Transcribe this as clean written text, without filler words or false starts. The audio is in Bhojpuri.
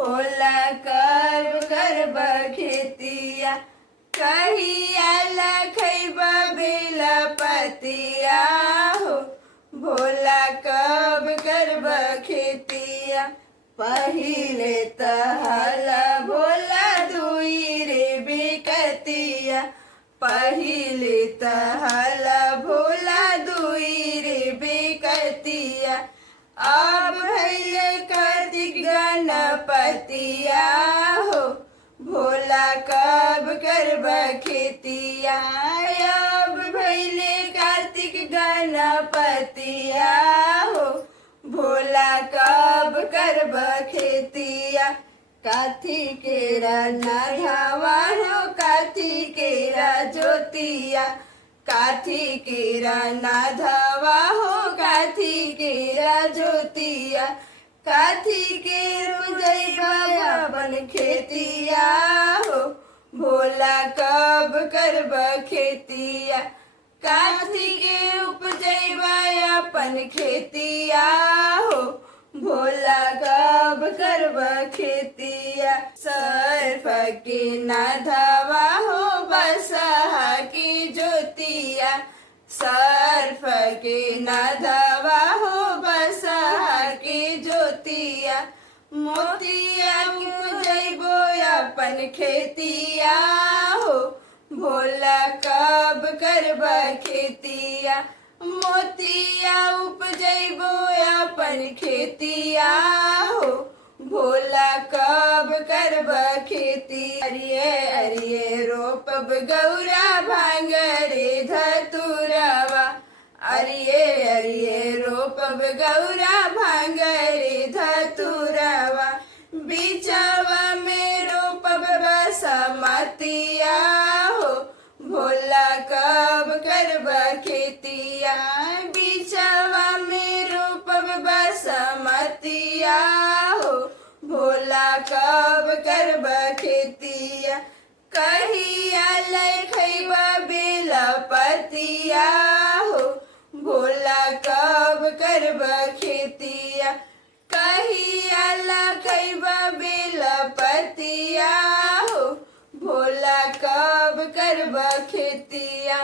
भोला कब करब खेतिया कहिया लखैब बेला पतिया हो भोला कब करब खेतिया पहिले तहला भोला दुई रे बेकतिया पहिले तहला भोला दुई रे बेकतिया अब भैया कार्तिक गणपतिया हो भोला कब करब खेतिया अब भैले कार्तिक गणपतिया हो भोला कब करब खेतिया काथी केरा नाढ़ावा हो काथी केरा जोतिया काथी केरा नाधवा हो काथी केरा जोतिया काथी के रुजैबा अपन खेतिया हो भोला कब करब खेतिया काथी के उपजैबा अपन खेतिया हो भोला कब करब खेतिया सर्फ के नाधवा हो बसहा की जोतिया सर्फ के नाधवा हो बसहा की जोतिया मोतिया उपजैबो अपन खेतिया हो भोला कब करब खेतिया मोतिया उपजैबो अपन खेतिया हो भोला कब करब खेती अरिये अरिये रोपब गौरा भांगरे धतुरवा अरिये अरिये रोपब गौरा भांगरे धतुरवा बीचवा में रोपब बसमतिया हो भोला कब करब खेतिया बीचवा में रोपब बसमतिया हो भोला कब करब खेतिया कहिया लखैब बेला पतिया हो भोला कब करब खेतिया कहिया लखैब बेला पतिया हो भोला कब करब खेतिया।